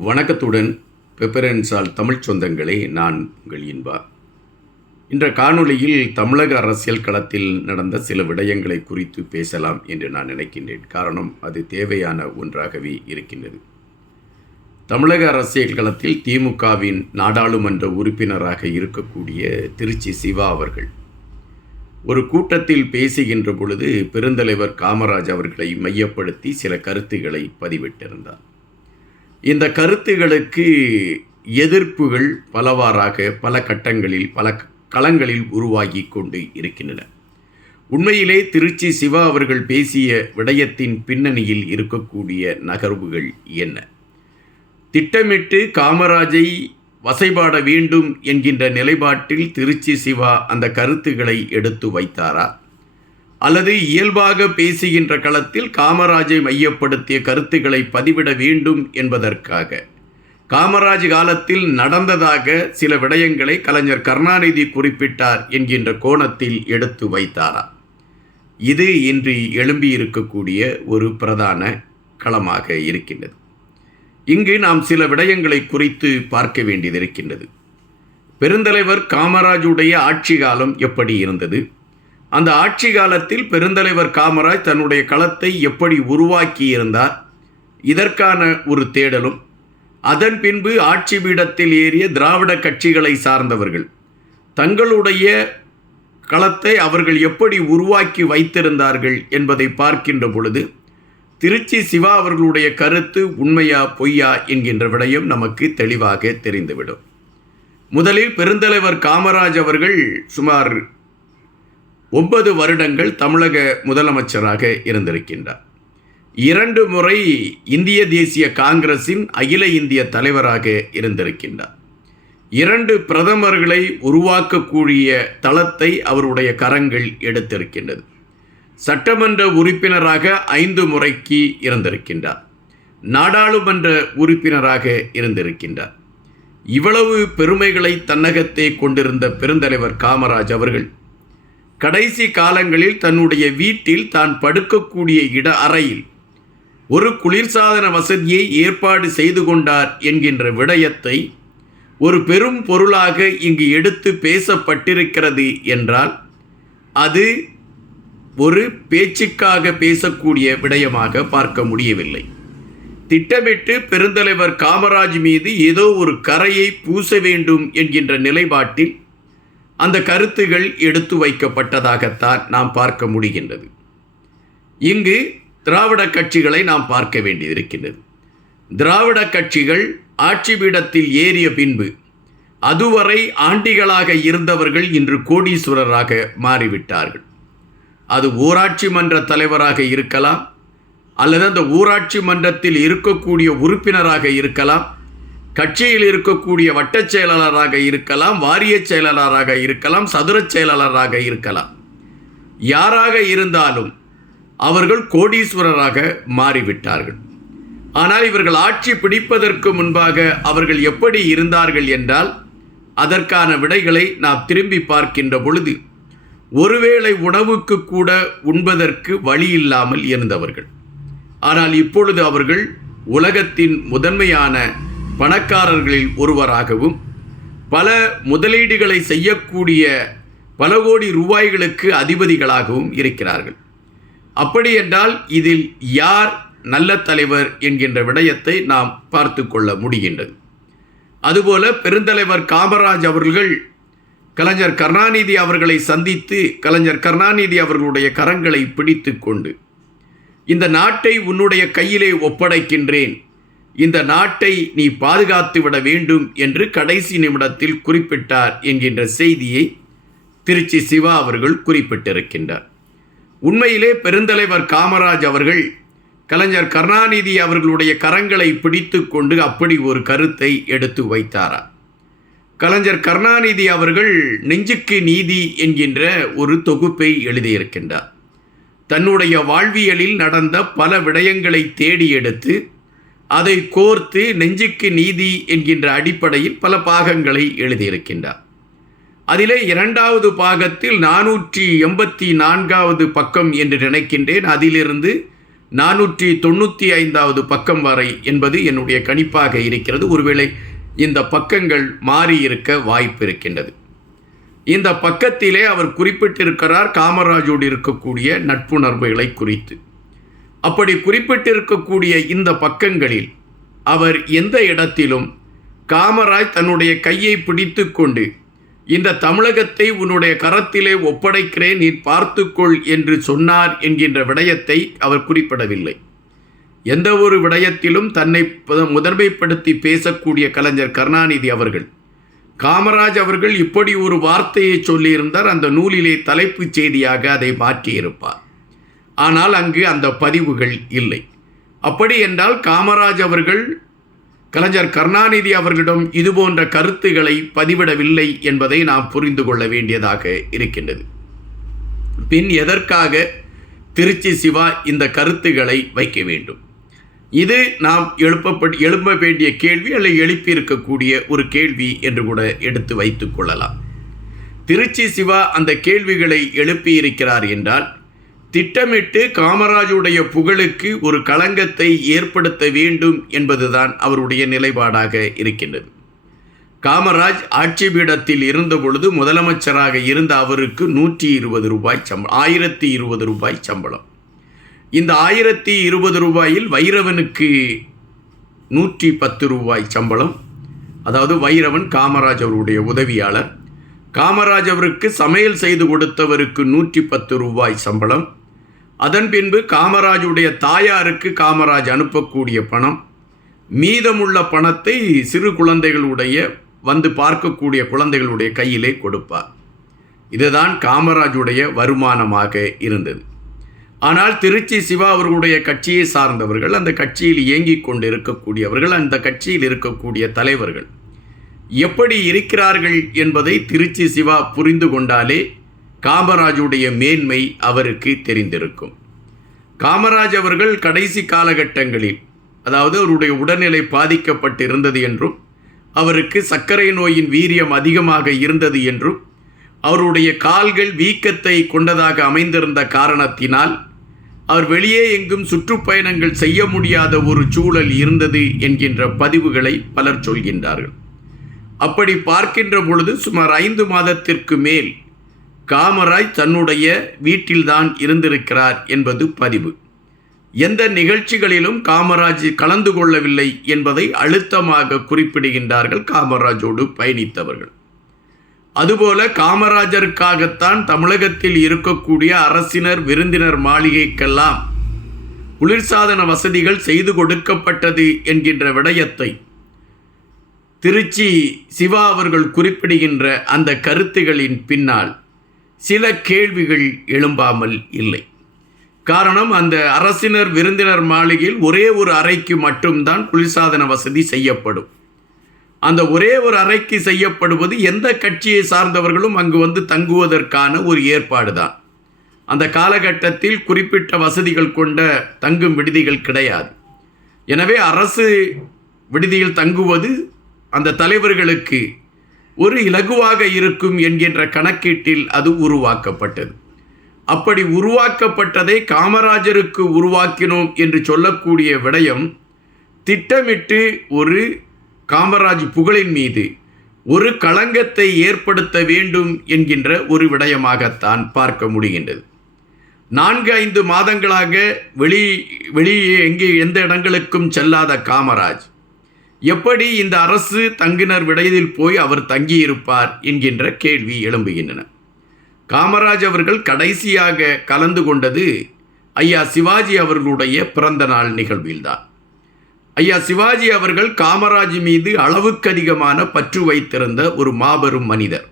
வணக்கத்துடன் பெப்பரன்ஸால் தமிழ் சொந்தங்களே நான் உங்கள் இன்பா. இன்ற காணொளியில் தமிழக அரசியல் களத்தில் நடந்த சில விடயங்களை குறித்து பேசலாம் என்று நான் நினைக்கின்றேன். காரணம் அது தேவையான ஒன்றாகவே இருக்கின்றது. தமிழக அரசியல் களத்தில் திமுகவின் நாடாளுமன்ற உறுப்பினராக இருக்கக்கூடிய திருச்சி சிவா அவர்கள். ஒரு கூட்டத்தில் பேசுகின்ற பொழுது பெருந்தலைவர் காமராஜ் அவர்களை மையப்படுத்தி சில கருத்துக்களை பதிவிட்டிருந்தார். இந்த கருத்துகளுக்கு எதிர்ப்புகள் பலவாறாக பல கட்டங்களில் பல களங்களில் உருவாகி கொண்டு இருக்கின்றன. உண்மையிலே திருச்சி சிவா அவர்கள் பேசிய விடயத்தின் பின்னணியில் இருக்கக்கூடிய நகர்வுகள் என்ன? திட்டமிட்டு காமராஜை வசைபாட வேண்டும் என்கின்ற நிலைப்பாட்டில் திருச்சி சிவா அந்த கருத்துக்களை எடுத்து வைத்தாரா? அல்லது இயல்பாக பேசுகின்ற களத்தில் காமராஜை மையப்படுத்திய கருத்துக்களை பதிவிட வேண்டும் என்பதற்காக. காமராஜ் காலத்தில் நடந்ததாக சில விடயங்களை கலைஞர் கருணாநிதி குறிப்பிட்டார் என்கின்ற கோணத்தில் எடுத்து வைத்தாரா. இது இன்று எழும்பியிருக்கக்கூடிய ஒரு பிரதான களமாக இருக்கின்றது. இங்கு நாம் சில விடயங்களை குறித்து பார்க்க வேண்டியது இருக்கின்றது. பெருந்தலைவர் காமராஜுடைய ஆட்சி காலம் எப்படி இருந்தது? அந்த ஆட்சி காலத்தில் பெருந்தலைவர் காமராஜ் தன்னுடைய களத்தை எப்படி உருவாக்கியிருந்தார் இதற்கான ஒரு தேடலும் அதன் பின்பு ஆட்சி பீடத்தில் ஏறிய திராவிட கட்சிகளை சார்ந்தவர்கள் தங்களுடைய களத்தை அவர்கள் எப்படி உருவாக்கி வைத்திருந்தார்கள் என்பதை பார்க்கின்ற பொழுது திருச்சி சிவா அவர்களுடைய கருத்து உண்மையா பொய்யா என்கின்ற விடயம் நமக்கு தெளிவாக தெரிந்துவிடும். முதலில் பெருந்தலைவர் காமராஜ் அவர்கள் சுமார் ஒன்பது வருடங்கள் தமிழக முதலமைச்சராக இருந்திருக்கின்றார். இரண்டு முறை இந்திய தேசிய காங்கிரஸின் அகில இந்திய தலைவராக இருந்திருக்கின்றார். இரண்டு பிரதமர்களை உருவாக்கக்கூடிய தளத்தை அவருடைய கரங்கள் எடுத்திருக்கின்றது. சட்டமன்ற உறுப்பினராக ஐந்து முறைக்கு இருந்திருக்கின்றார். நாடாளுமன்ற உறுப்பினராக இருந்திருக்கின்றார். இவ்வளவு பெருமைகளை தன்னகத்தே கொண்டிருந்த பெருந்தலைவர் காமராஜ் அவர்கள் கடைசி காலங்களில் தன்னுடைய வீட்டில் தான் படுக்கக்கூடிய இட அறையில் ஒரு குளிர்சாதன வசதியை ஏற்பாடு செய்து கொண்டார் என்கின்ற விடயத்தை ஒரு பெரும் பொருளாக இங்கு எடுத்து பேசப்பட்டிருக்கிறது என்றால் அது ஒரு பேச்சுக்காக பேசக்கூடிய விடயமாக பார்க்க முடியவில்லை. திட்டமிட்டு பெருந்தலைவர் காமராஜ் மீது ஏதோ ஒரு கரையை பூச வேண்டும் என்கின்ற நிலைப்பாட்டில் அந்த கருத்துகள் எடுத்து வைக்கப்பட்டதாகத்தான் நாம் பார்க்க முடிகின்றது. இங்கு திராவிட கட்சிகளை நாம் பார்க்க வேண்டியிருக்கின்றது. திராவிட கட்சிகள் ஆட்சி பீடத்தில் ஏறிய பின்பு அதுவரை ஆண்டிகளாக இருந்தவர்கள் இன்று கோடீஸ்வரராக மாறிவிட்டார்கள். அது ஊராட்சி மன்ற தலைவராக இருக்கலாம் அல்லது அந்த ஊராட்சி மன்றத்தில் இருக்கக்கூடிய உறுப்பினராக இருக்கலாம் கட்சியில் இருக்கக்கூடிய வட்டச் செயலாளராக இருக்கலாம் வாரிய செயலாளராக இருக்கலாம் சதுர செயலாளராக இருக்கலாம். யாராக இருந்தாலும் அவர்கள் கோடீஸ்வரராக மாறிவிட்டார்கள். ஆனால் இவர்கள் ஆட்சி பிடிப்பதற்கு முன்பாக அவர்கள் எப்படி இருந்தார்கள் என்றால் அதற்கான விடைகளை நாம் திரும்பி பார்க்கின்ற பொழுது ஒருவேளை உணவுக்கு கூட உண்பதற்கு வழி இல்லாமல் இருந்தவர்கள். ஆனால் இப்பொழுது அவர்கள் உலகத்தின் முதன்மையான பணக்காரர்களில் ஒருவராகவும் பல முதலீடுகளை செய்யக்கூடிய பல கோடி ரூபாய்களுக்கு அதிபதிகளாகவும் இருக்கிறார்கள். அப்படி என்றால் இதில் யார் நல்ல தலைவர் என்கின்ற விடயத்தை நாம் பார்த்து கொள்ள முடிகின்றது. அதுபோல பெருந்தலைவர் காமராஜ் அவர்கள் கலைஞர் கருணாநிதி அவர்களை சந்தித்து கலைஞர் கருணாநிதி அவர்களுடைய கரங்களை பிடித்து கொண்டு இந்த நாட்டை உன்னுடைய கையிலே ஒப்படைக்கின்றேன். இந்த நாட்டை நீ பாதுகாத்து விட வேண்டும் என்று கடைசி நிமிடத்தில் குறிப்பிட்டார் என்கின்ற செய்தியை திருச்சி சிவா அவர்கள் குறிப்பிட்டிருக்கின்றார். உண்மையிலே பெருந்தலைவர் காமராஜ் அவர்கள் கலைஞர் கருணாநிதி அவர்களுடைய கரங்களை பிடித்து கொண்டு அப்படி ஒரு கருத்தை எடுத்து வைத்தாரா? கலைஞர் கருணாநிதி அவர்கள் நெஞ்சுக்கு நீதி என்கின்ற ஒரு தொகுப்பை எழுதியிருக்கின்றார். தன்னுடைய வாழ்வியலில் நடந்த பல விடயங்களை தேடி எடுத்து அதை கோர்த்து நெஞ்சுக்கு நீதி என்கின்ற அடிப்படையில் பல பாகங்களை எழுதியிருக்கின்றார். அதிலே இரண்டாவது பாகத்தில் நானூற்றி எண்பத்தி நான்காவது பக்கம் என்று நினைக்கின்றேன். அதிலிருந்து நானூற்றி தொண்ணூற்றி ஐந்தாவது பக்கம் வரை என்பது என்னுடைய கணிப்பாக இருக்கிறது. ஒருவேளை இந்த பக்கங்கள் மாறி இருக்க வாய்ப்பு இருக்கின்றது. இந்த பக்கத்திலே அவர் குறிப்பிட்டிருக்கிறார் காமராஜோடு இருக்கக்கூடிய நட்புணர்வுகளை குறித்து. அப்படி குறிப்பிட்டிருக்கக்கூடிய இந்த பக்கங்களில் அவர் எந்த இடத்திலும் காமராஜ் தன்னுடைய கையை பிடித்து கொண்டு இந்த தமிழகத்தை உன்னுடைய கரத்திலே ஒப்படைக்கிறேன் நீ பார்த்துக்கொள் என்று சொன்னார் என்கின்ற விடயத்தை அவர் குறிப்பிடவில்லை. எந்த ஒரு விடயத்திலும் தன்னை முதன்மைப்படுத்தி பேசக்கூடிய கலைஞர் கருணாநிதி அவர்கள் காமராஜ் அவர்கள் இப்படி ஒரு வார்த்தையை சொல்லியிருந்தார் அந்த நூலிலே தலைப்புச் செய்தியாக அதை மாற்றியிருப்பார். ஆனால் அங்கு அந்த பதிவுகள் இல்லை. அப்படி என்றால் காமராஜ் அவர்கள் கலைஞர் கருணாநிதி அவர்களிடம் இதுபோன்ற கருத்துக்களை பதிவிடவில்லை என்பதை நாம் புரிந்து கொள்ள வேண்டியதாக இருக்கின்றது. பின் எதற்காக திருச்சி சிவா இந்த கருத்துக்களை வைக்க வேண்டும்? இது நாம் எழுப்பப்பட்டு எழுப்ப வேண்டிய கேள்வி அல்லது எழுப்பியிருக்கக்கூடிய ஒரு கேள்வி என்று கூட எடுத்து வைத்துக்கொள்ளலாம் திருச்சி சிவா அந்த கேள்விகளை எழுப்பியிருக்கிறார் என்றால் திட்டமிட்டு காமராஜுடைய புகழுக்கு ஒரு களங்கத்தை ஏற்படுத்த வேண்டும் என்பதுதான் அவருடைய நிலைப்பாடாக இருக்கின்றது. காமராஜ் ஆட்சி பீடத்தில் இருந்த பொழுது முதலமைச்சராக இருந்த அவருக்கு நூற்றி இருபது ரூபாய் சம்பளம் ஆயிரத்தி இருபது ரூபாய் சம்பளம். இந்த ஆயிரத்தி இருபது ரூபாயில் வைரவனுக்கு நூற்றி பத்து ரூபாய் சம்பளம். அதாவது வைரவன் காமராஜ் அவருடைய உதவியாளர். காமராஜ் அவருக்கு சமையல் செய்து கொடுத்தவருக்கு நூற்றி பத்து ரூபாய் சம்பளம். அதன் பின்பு காமராஜுடைய தாயாருக்கு காமராஜ் அனுப்பக்கூடிய பணம். மீதமுள்ள பணத்தை சிறு குழந்தைகளுடைய வந்து பார்க்கக்கூடிய குழந்தைகளுடைய கையிலே கொடுப்பார். இதுதான் காமராஜுடைய வருமானமாக இருந்தது. ஆனால் திருச்சி சிவா அவர்களுடைய கட்சியை சார்ந்தவர்கள் அந்த கட்சியில் இயங்கிக் கொண்டு இருக்கக்கூடியவர்கள் அந்த கட்சியில் இருக்கக்கூடிய தலைவர்கள் எப்படி இருக்கிறார்கள் என்பதை திருச்சி சிவா புரிந்து கொண்டாலே காமராஜுடைய மேன்மை அவருக்கு தெரிந்திருக்கும். காமராஜ் அவர்கள் கடைசி காலகட்டங்களில் அதாவது அவருடைய உடல்நிலை பாதிக்கப்பட்டிருந்தது என்றும் அவருக்கு சர்க்கரை நோயின் வீரியம் அதிகமாக இருந்தது என்றும் அவருடைய கால்கள் வீக்கத்தை கொண்டதாக அமைந்திருந்த காரணத்தினால் அவர் வெளியே எங்கும் சுற்றுப்பயணங்கள் செய்ய முடியாத ஒரு சூழல் இருந்தது என்கின்ற பதிவுகளை பலர் சொல்கின்றார்கள். அப்படி பார்க்கின்ற பொழுது சுமார் ஐந்து மாதத்திற்கு மேல் காமராஜ் தன்னுடைய வீட்டில்தான் இருந்திருக்கிறார் என்பது பதிவு. எந்த நிகழ்ச்சிகளிலும் காமராஜ் கலந்து கொள்ளவில்லை என்பதை அழுத்தமாக குறிப்பிடுகின்றார்கள் காமராஜோடு பயணித்தவர்கள். அதுபோல காமராஜருக்காகத்தான் தமிழகத்தில் இருக்கக்கூடிய அரசினர் விருந்தினர் மாளிகைக்கெல்லாம் குளிர்சாதன வசதிகள் செய்து கொடுக்கப்பட்டது என்கின்ற விடயத்தை திருச்சி சிவா அவர்கள் குறிப்பிடுகின்ற அந்த கருத்துகளின் பின்னால் சில கேள்விகள் எழும்பாமல் இல்லை. காரணம் அந்த அரசினர் விருந்தினர் மாளிகையில் ஒரே ஒரு அறைக்கு மட்டும்தான் குளிர்சாதன வசதி செய்யப்படும். அந்த ஒரே ஒரு அறைக்கு செய்யப்படுவது எந்த கட்சியை சார்ந்தவர்களும் அங்கு வந்து தங்குவதற்கான ஒரு ஏற்பாடு தான் அந்த காலகட்டத்தில் குறிப்பிட்ட வசதிகள் கொண்ட தங்கும் விடுதிகள் கிடையாது. எனவே அரசு விடுதியில் தங்குவது அந்த தலைவர்களுக்கு ஒரு இலகுவாக இருக்கும் என்கின்ற கணக்கீட்டில் அது உருவாக்கப்பட்டது. அப்படி உருவாக்கப்பட்டதை காமராஜருக்கு உருவாக்கினோம் என்று சொல்லக்கூடிய விடயம் திட்டமிட்டு ஒரு காமராஜ் புகழின் மீது ஒரு களங்கத்தை ஏற்படுத்த வேண்டும் என்கின்ற ஒரு விடயமாகத்தான் பார்க்க முடிகின்றது. நான்கு ஐந்து மாதங்களாக வெளி வெளியே எங்கே எந்த இடங்களுக்கும் செல்லாத காமராஜ் எப்படி இந்த அரசு தங்கினர் விடயத்தில் போய் அவர் தங்கியிருப்பார் என்கின்ற கேள்வி எழும்புகின்றன. காமராஜ் அவர்கள் கடைசியாக கலந்து கொண்டது ஐயா சிவாஜி அவர்களுடைய பிறந்த நாள் நிகழ்வில்தான். ஐயா சிவாஜி அவர்கள் காமராஜ் மீது அளவுக்கு அதிகமான பற்று வைத்திருந்த ஒரு மாபெரும் மனிதர்.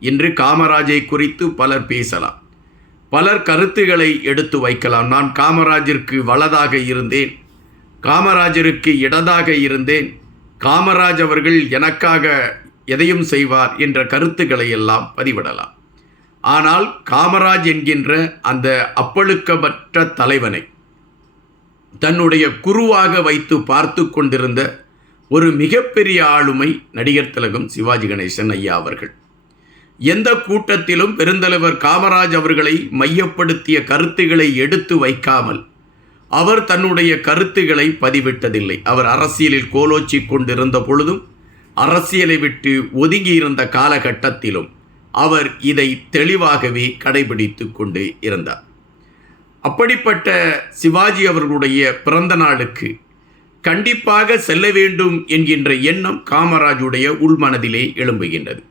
இன்று காமராஜை குறித்து பலர் பேசலாம். பலர் கருத்துக்களை எடுத்து வைக்கலாம். நான் காமராஜிற்கு வலதாக இருந்தேன். காமராஜருக்கு இடதாக இருந்தேன். காமராஜ் அவர்கள் எனக்காக எதையும் செய்வார் என்ற கருத்துக்களை எல்லாம் பதிவிடலாம். ஆனால் காமராஜ் என்கின்ற அந்த அப்பழுக்கமற்ற தலைவனை தன்னுடைய குருவாக வைத்து பார்த்து கொண்டிருந்த ஒரு மிகப்பெரிய ஆளுமை நடிகர் திலகம் சிவாஜி கணேசன் ஐயா அவர்கள். எந்த கூட்டத்திலும் பெருந்தலைவர் காமராஜ் அவர்களை மையப்படுத்திய கருத்துக்களை எடுத்து வைக்காமல் அவர் தன்னுடைய கருத்துக்களை பதிவிட்டதில்லை. அவர் அரசியலில் கோலோச்சி கொண்டிருந்த பொழுதும் அரசியலை விட்டு ஒதுங்கியிருந்த காலகட்டத்திலும் அவர் இதை தெளிவாகவே கடைபிடித்து கொண்டு இருந்தார். அப்படிப்பட்ட சிவாஜி அவர்களுடைய பிறந்த நாளுக்கு கண்டிப்பாக செல்ல வேண்டும் என்கின்ற எண்ணம் காமராஜுடைய உள்மனதிலே எழும்புகின்றது.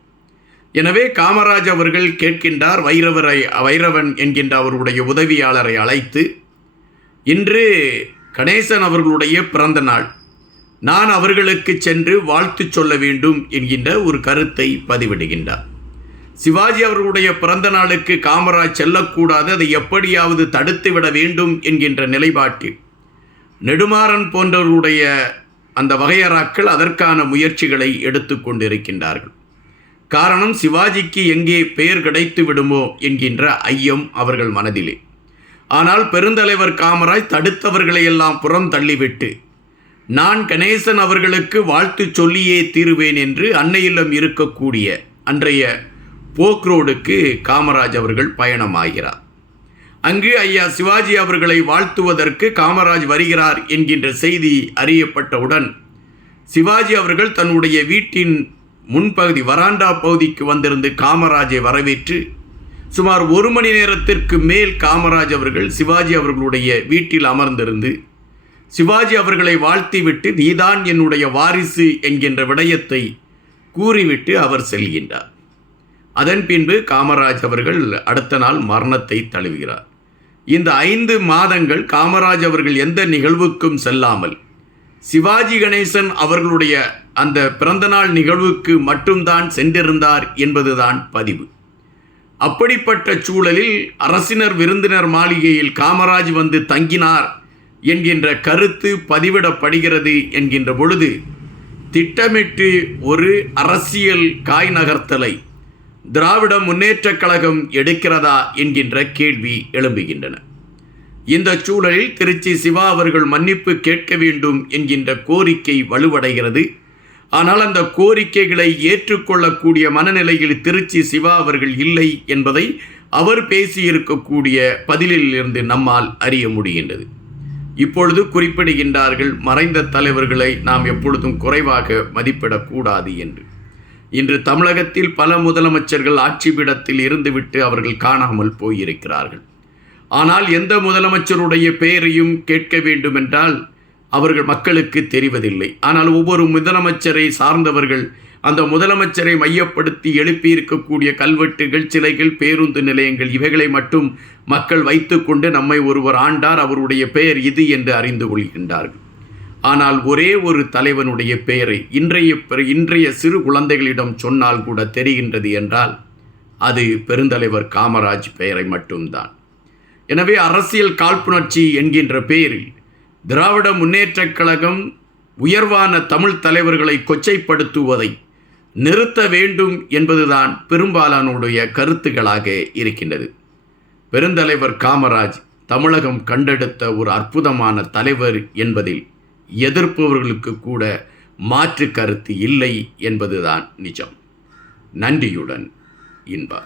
எனவே காமராஜ் அவர்கள் கேட்கின்றார் வைரவரை வைரவன் என்கின்ற அவருடைய உதவியாளரை அழைத்து இன்று கணேசன் அவர்களுடைய பிறந்த நாள். நான் அவர்களுக்கு சென்று வாழ்த்து சொல்ல வேண்டும் என்கின்ற ஒரு கருத்தை பதிவிடுகின்றார். சிவாஜி அவர்களுடைய பிறந்த நாளுக்கு காமராஜ் செல்லக்கூடாது அதை எப்படியாவது தடுத்து விட வேண்டும் என்கின்ற நிலைப்பாட்டில் நெடுமாறன் போன்றவருடைய அந்த வகையறாக்கள் அதற்கான முயற்சிகளை எடுத்துக்கொண்டிருக்கின்றார்கள் காரணம் சிவாஜிக்கு எங்கே பெயர் கிடைத்து விடுமோ என்கின்ற ஐயம் அவர்கள் மனதிலே. ஆனால் பெருந்தலைவர் காமராஜ் தடுத்தவர்களையெல்லாம் புறம் தள்ளிவிட்டு நான் கணேசன் அவர்களுக்கு வாழ்த்து சொல்லியே தீருவேன் என்று அன்னையிலும் இருக்கக்கூடிய அன்றைய போக்ரோடுக்கு காமராஜ் அவர்கள் பயணமாகிறார். அங்கு ஐயா சிவாஜி அவர்களை வாழ்த்துவதற்கு காமராஜ் வருகிறார் என்கின்ற செய்தி அறியப்பட்டவுடன் சிவாஜி அவர்கள் தன்னுடைய வீட்டின் முன்பகுதி வராண்டா பகுதிக்கு வந்திருந்து காமராஜை வரவேற்று சுமார் ஒரு மணி நேரத்திற்கு மேல் காமராஜ் அவர்கள் சிவாஜி அவர்களுடைய வீட்டில் அமர்ந்திருந்து சிவாஜி அவர்களை வாழ்த்திவிட்டு நீதான் என்னுடைய வாரிசு என்கின்ற விடயத்தை கூறிவிட்டு அவர் செல்கின்றார். அதன் பின்பு காமராஜ் அவர்கள் அடுத்த நாள் மரணத்தை தழுவுகிறார். இந்த ஐந்து மாதங்கள் காமராஜ் அவர்கள் எந்த நிகழ்வுக்கும் செல்லாமல் சிவாஜி கணேசன் அவர்களுடைய அந்த பிறந்தநாள் நிகழ்வுக்கு மட்டும்தான் சென்றிருந்தார் என்பதுதான் பதிவு. அப்படிப்பட்ட சூழலில் அரசினர் விருந்தினர் மாளிகையில் காமராஜ் வந்து தங்கினார் என்கின்ற கருத்து பதிவிடப்படுகிறது என்கின்ற பொழுது திட்டமிட்டு ஒரு அரசியல் காய் நகர்த்தலை திராவிட முன்னேற்றக் கழகம் எடுக்கிறதா என்கின்ற கேள்வி எழும்புகின்றன. இந்த சூழலில் திருச்சி சிவா அவர்கள் மன்னிப்பு கேட்க வேண்டும் என்கின்ற கோரிக்கை வலுவடைகிறது. ஆனால் அந்த கோரிக்கைகளை ஏற்றுக்கொள்ளக்கூடிய மனநிலையில் திருச்சி சிவா அவர்கள் இல்லை என்பதை அவர் பேசியிருக்கக்கூடிய பதிலில் இருந்து நம்மால் அறிய முடிகின்றது. இப்பொழுது குறிப்பிடுகின்றார்கள் மறைந்த தலைவர்களை நாம் எப்பொழுதும் குறைவாக மதிப்பிடக்கூடாது என்று. இன்று தமிழகத்தில் பல முதலமைச்சர்கள் ஆட்சிபீடத்தில் இருந்துவிட்டு அவர்கள் காணாமல் போயிருக்கிறார்கள். ஆனால் எந்த முதலமைச்சருடைய பெயரையும் கேட்க வேண்டுமென்றால் அவர்கள் மக்களுக்கு தெரிவதில்லை. ஆனால் ஒவ்வொரு முதலமைச்சரை சார்ந்தவர்கள் அந்த முதலமைச்சரை மையப்படுத்தி எழுப்பியிருக்கக்கூடிய கல்வெட்டுகள் சிலைகள் பேருந்து நிலையங்கள் இவைகளை மட்டும் மக்கள் வைத்துக்கொண்டு நம்மை ஒருவர் ஆண்டார் அவருடைய பெயர் இது என்று அறிந்து கொள்கின்றார்கள். ஆனால் ஒரே ஒரு தலைவனுடைய பெயரை இன்றைய இன்றைய சிறு குழந்தைகளிடம் சொன்னால் கூட தெரிகின்றது என்றால் அது பெருந்தலைவர் காமராஜ் பெயரை மட்டும்தான். எனவே அரசியல் காழ்ப்புணர்ச்சி என்கின்ற பெயரில் திராவிட முன்னேற்றக் கழகம் உயர்வான தமிழ் தலைவர்களை கொச்சைப்படுத்துவதை நிறுத்த வேண்டும் என்பதுதான் பெரும்பாலானுடைய கருத்துக்களாக இருக்கின்றது. பெருந்தலைவர் காமராஜ் தமிழகம் கண்டெடுத்த ஒரு அற்புதமான தலைவர் என்பதில் எதிர்ப்பவர்களுக்கு கூட மாற்று கருத்து இல்லை என்பதுதான் நிஜம். நன்றியுடன் இன்பா